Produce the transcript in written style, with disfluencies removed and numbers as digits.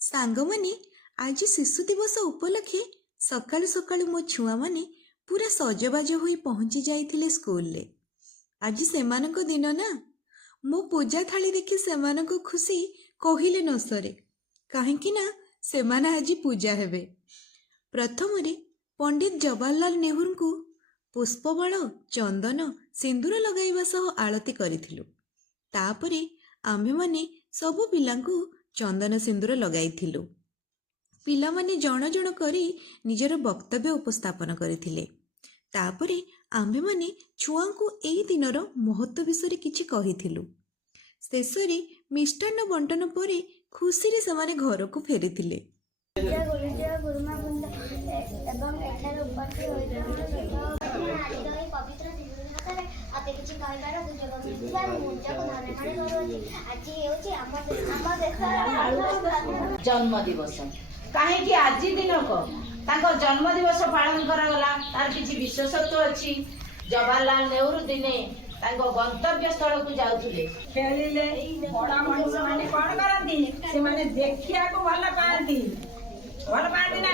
सांगमाने आज शिशु दिवस उपलक्षे सकाळु सकाळु मो छुआ माने पूरा सजबाज होई पहुंची जाइथिले स्कूल ले। आज सेमानक दिन ना, मो पूजा थाली देखि सेमानक खुशी कहिले न सरे। काहेकि ना सेमाने आज पूजा हेबे। प्रथम पंडित जवाहरलाल नेहरू को पुष्पबाण चंदन सिंदूर लगाइबा सह आळती करिथिलु। तापरे आम्भे माने सबु पिलांकु चंदन सिंदूर लगाइथिलु। पिला माने जण जण करी निजर वक्तव्य उपस्थापन करथिले। तापरे आम्भे माने छुआंकु एई दिनर महत्व विषय किछि कहिथिलु। शेषरे मिष्टान्न बंटन परे खुशी रे समाने घर को फेरिथिले। जन्म दिवस कहीं आज दिन को जन्म दिवस पालन करागला तार किसी विशेषत्व अच्छी। जवाहरलाल नेहरू दिने गंतव्य स्थल को जाउथुले खेलिले बड़ा मनुष्य माने कौन करती से माने देखिया को भल पाती ना।